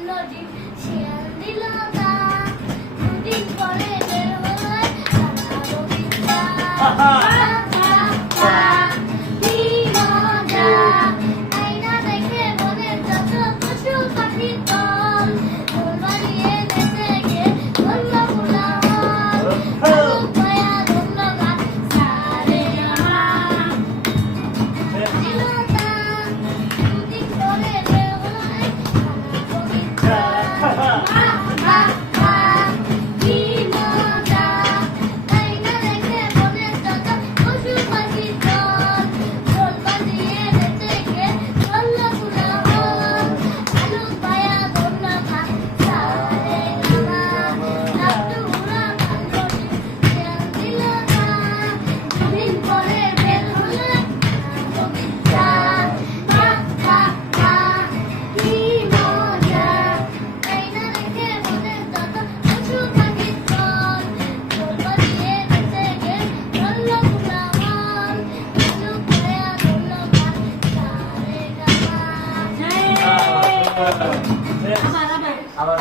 নদীর শিয়াল দিল না দুদিন পরে বের হলো বগিচা কি মজা আয়না দেখে বনের যত পশু পাখি দল দোল বানিয়ে নেচে গে ধরল কোলাহল আলু পায়া ধরল গান সারে আমার দিল না দুদিন পরে বের হলো বগিচা কি মজা আয়না দেখে বনের যত পশু পাখি দল দোল বানিয়ে নেচে গে ধরল কোলাহল আলু পায়া ধরল গান সারে আমার লাট্টু উড়া কান্ডনি শিয়াল দিল না দুদিন পরে বের হলো বগিচা কি মজা আয়না দেখে বনের যত পশু পাখি দল দোল বানিয়ে নেচে গে ধরল কোলাহল আলু পায়া ধরল গান সারে গামা আবার